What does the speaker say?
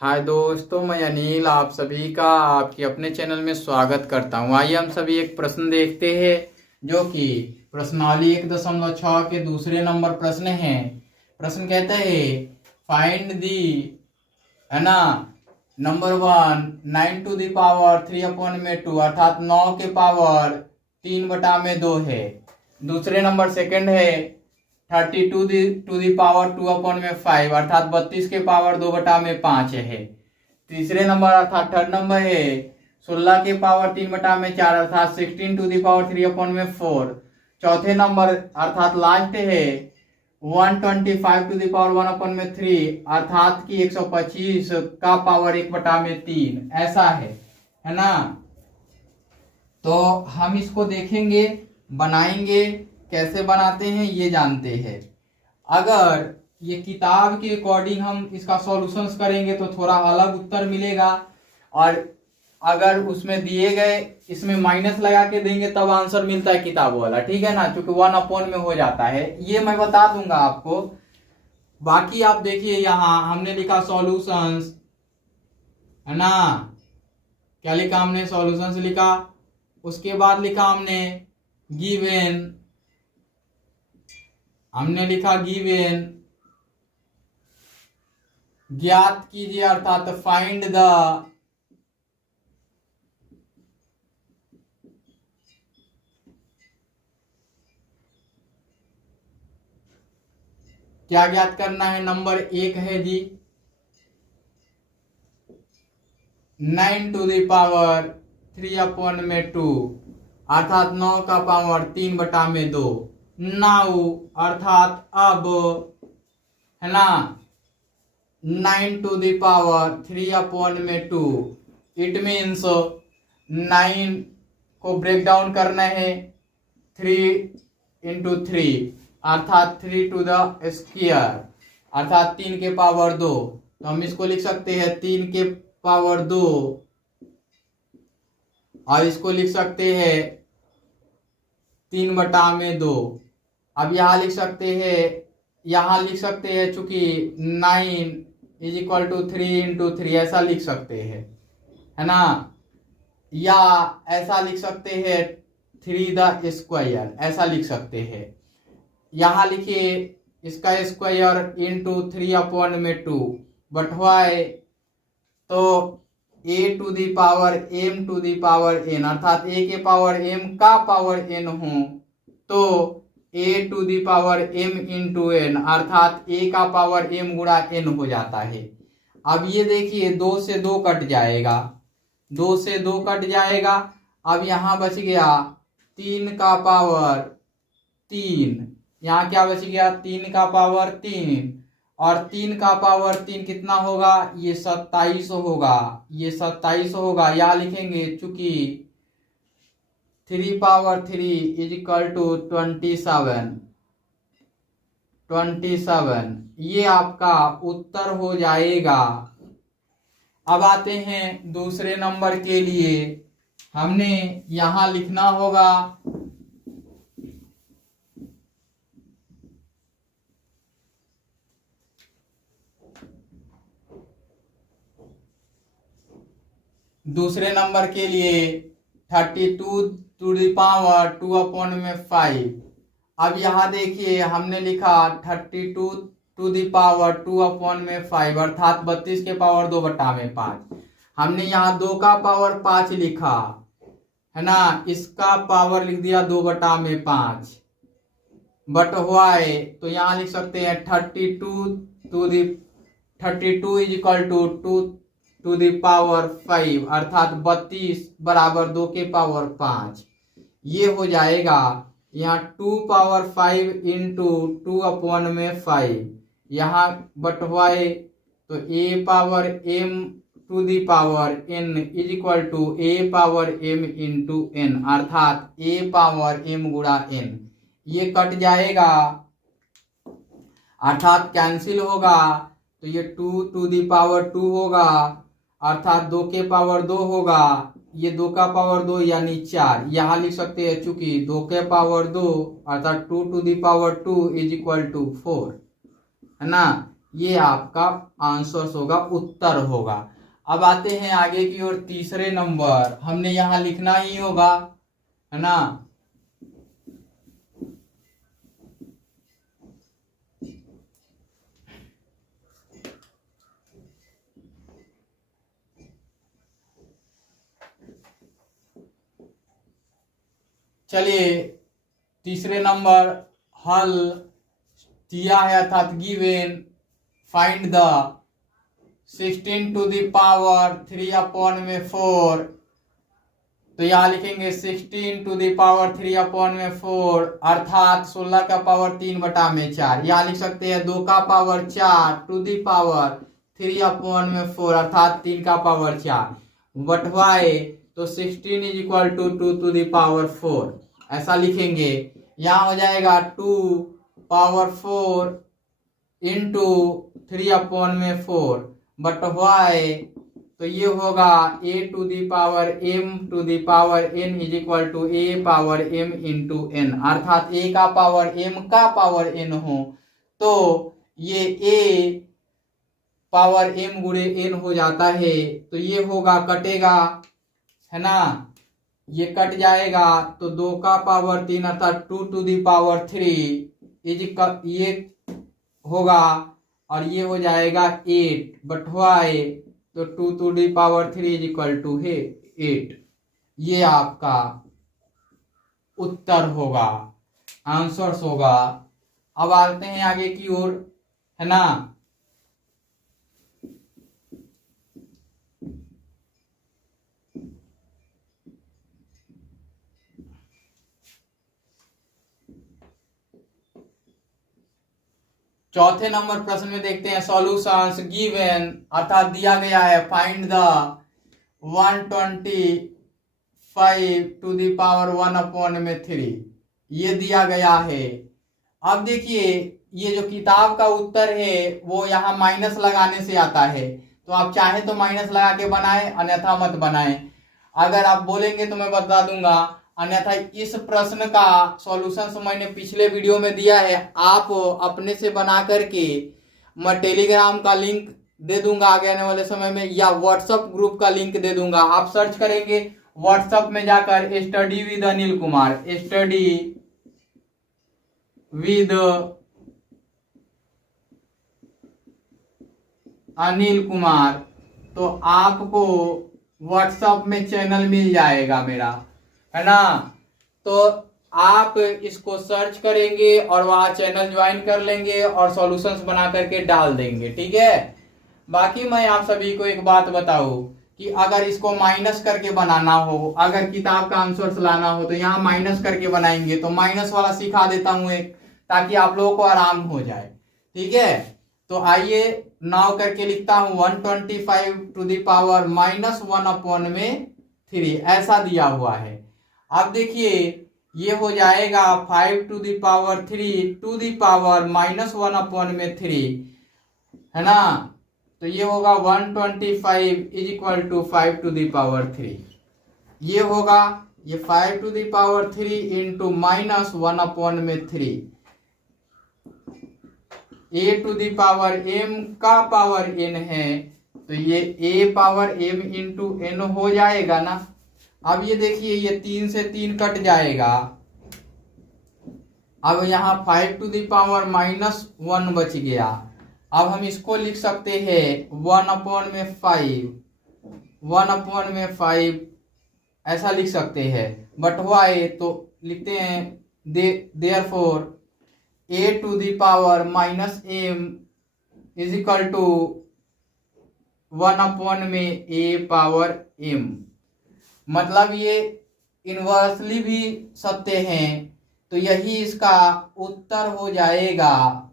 हाय दोस्तों, मैं अनिल आप सभी का आपके अपने चैनल में स्वागत करता हूं। आइए हम सभी एक प्रश्न देखते हैं जो कि प्रश्नावली 1.6 के दूसरे नंबर प्रश्न है। प्रश्न कहता है फाइंड दी, है ना, नंबर 1 9 टू द पावर 3/2 अर्थात 9 के पावर 3/2 है। दूसरे नंबर सेकंड है 32 टू दी पावर 2/5 अर्थात 32 के पावर 2/5 है। तीसरे नंबर अर्थात थर्ड नंबर है 16 के पावर 3/4 अर्थात 16 टू दी पावर 3/4। चौथे नंबर अर्थात लास्ट है 125 टू दी पावर 1/3 अर्थात कि 125 का पावर 1/3 ऐसा है ना। तो हम इसको देखेंगे, बनाएंगे, कैसे बनाते हैं ये जानते हैं। अगर ये किताब के अकॉर्डिंग हम इसका सॉल्यूशंस करेंगे तो थोड़ा अलग उत्तर मिलेगा, और अगर उसमें दिए गए इसमें माइनस लगा के देंगे तब आंसर मिलता है किताब वाला, ठीक है ना, क्योंकि 1 में हो जाता है। ये मैं बता दूंगा आपको। बाकी आप देखिए यहां हमने लिखा सॉल्यूशंस, है ना। क्या लिखा हमने? सॉल्यूशंस लिखा। उसके बाद लिखा हमने गिवन, हमने लिखा गिवन, ज्ञात कीजिए अर्थात फाइंड द, क्या ज्ञात करना है? नंबर 1 है जी 9 टू द पावर 3/2 अर्थात 9 का पावर 3/2। नाउ अर्थात अब, है ना, 9 to the power 3/2 it means 9 को ब्रेक डाउन करना है 3 into 3 अर्थात 3 टू द स्क्वायर अर्थात 3 के पावर 2। तो हम इसको लिख सकते हैं 3 के पावर 2, और इसको लिख सकते हैं 3/2। अब यहाँ लिख सकते हैं, यहाँ लिख सकते हैं चूंकि 9 = 3 into 3 ऐसा लिख सकते हैं, है ना, या ऐसा लिख सकते हैं 3 द स्क्वायर ऐसा लिख सकते हैं। यहाँ लिखिए इसका स्क्वायर इंटू 3/2 बट वाई, तो a to the power m to the power n अर्थात a के पावर m का पावर n हो तो a to the power m into n अर्थात a का पावर m गुणा n हो जाता है। अब ये देखिए 2 से 2 कट जाएगा, 2 से 2 कट जाएगा। अब यहाँ बच गया 3 का पावर 3, यहाँ क्या बच गया? 3 का पावर 3, और 3 का पावर 3 कितना होगा? ये 27 होगा, ये 27 होगा। यहाँ लिखेंगे चूंकि 3 पावर 3 = 27, ये आपका उत्तर हो जाएगा। अब आते हैं दूसरे नंबर के लिए। हमने यहां लिखना होगा दूसरे नंबर के लिए 32 टू द पावर 2/5। अब यहाँ देखिए हमने लिखा 32 टू द पावर 2/5 अर्थात 32 के पावर 2/5। हमने यहाँ 2 का पावर 5 लिखा, है ना, इसका पावर लिख दिया 2/5 बट वाई, तो यहाँ लिख सकते हैं 32 = 2 टू द पावर 5 अर्थात 32 बराबर 2 के पावर 5। ये हो जाएगा यहाँ 2 पावर 5 इंटू 2/5 यहाँ बटवाए, तो a power m to the power n = a power m into n अर्थात a पावर m गुणा n। ये कट जाएगा अर्थात कैंसिल होगा, तो ये 2 टू द पावर 2 होगा अर्थात 2 के पावर 2 होगा, ये 2 का पावर 2 यानी 4। यहाँ लिख सकते हैं चूंकि 2 के पावर 2 अर्थात 2 टू द पावर 2 = 4, है ना। ये आपका आंसर होगा, उत्तर होगा। अब आते हैं आगे की ओर, तीसरे नंबर हमने यहां लिखना ही होगा, है ना। चलिए तीसरे नंबर हल दिया है, अर्थात given find the 16 to the power 3 upon में 4। तो यहाँ लिखेंगे 16 टू द पावर 3 अपॉन में 4, अर्थात 16 का पावर 3/4। यहाँ लिख सकते हैं 2 का power 4 to the power 3 upon में 4, अर्थात 3 का पावर 4 बटवाए तो 16 is equal to 2 to the power 4, ऐसा लिखेंगे। यहाँ हो जाएगा 2 पावर 4 इंटू 3 अपॉन में 4 बटवाए तो ये होगा a to the power m to the power n is equal to a power m into n, अर्थात a का पावर m का पावर n हो तो ये a पावर m गुणे n हो जाता है। तो ये होगा, कटेगा, है ना, ये कट जाएगा तो 2 का पावर 3 अर्थात 2 टू दी पावर 3 ये होगा और ये हो जाएगा 8 बटवाए तो 2 to the power 3 is equal to है 8। ये आपका उत्तर होगा, आंसर्स होगा। अब आते हैं आगे की ओर, है ना। चौथे नंबर प्रश्न में देखते हैं सॉल्यूशंस गिवन, अर्थात दिया गया है find the 125 to the power 1 upon में 3, ये दिया गया है। अब देखिए ये जो किताब का उत्तर है वो यहाँ माइनस लगाने से आता है, तो आप चाहे तो माइनस लगा के बनाए, अन्यथा मत बनाए। अगर आप बोलेंगे तो मैं बता दूंगा, अन्यथा इस प्रश्न का सॉल्यूशन मैंने पिछले वीडियो में दिया है, आप अपने से बना करके मैं टेलीग्राम का लिंक दे दूंगा आगे आने वाले समय में, या व्हाट्सएप ग्रुप का लिंक दे दूंगा। आप सर्च करेंगे व्हाट्सएप में जाकर study with Anil Kumar, study with Anil Kumar, तो आपको व्हाट्सएप में चैनल मिल जाएगा मेरा, है ना। तो आप इसको सर्च करेंगे और वहां चैनल ज्वाइन कर लेंगे और सॉल्यूशंस बना करके डाल देंगे, ठीक है। बाकी मैं आप सभी को एक बात बताऊं कि अगर इसको माइनस करके बनाना हो, अगर किताब का आंसर लाना हो तो यहाँ माइनस करके बनाएंगे, तो माइनस वाला सिखा देता हूं एक, ताकि आप लोगों को आराम हो जाए, ठीक है। तो आइए नाव करके लिखता हूं 125 टू द पावर -1 अपॉन में 3, ऐसा दिया हुआ है। अब देखिए ये हो जाएगा 5 to the power 3 to the power -1 upon में 3, है ना। तो ये होगा 125 is equal to 5 to the power 3, ये होगा, ये 5 to the power 3 into -1 upon में 3, a to the power m का पावर n है तो ये a power m into n हो जाएगा ना। अब ये देखिए ये 3 से 3 कट जाएगा, अब यहाँ 5 टू द पावर -1 बच गया। अब हम इसको लिख सकते हैं 1 अपॉन में 5 ऐसा लिख सकते हैं, बटवाए तो लिखते हैं therefore a to the power -m is equal to 1 upon में a पावर m, मतलब ये इनवर्सली भी सत्य हैं, तो यही इसका उत्तर हो जाएगा।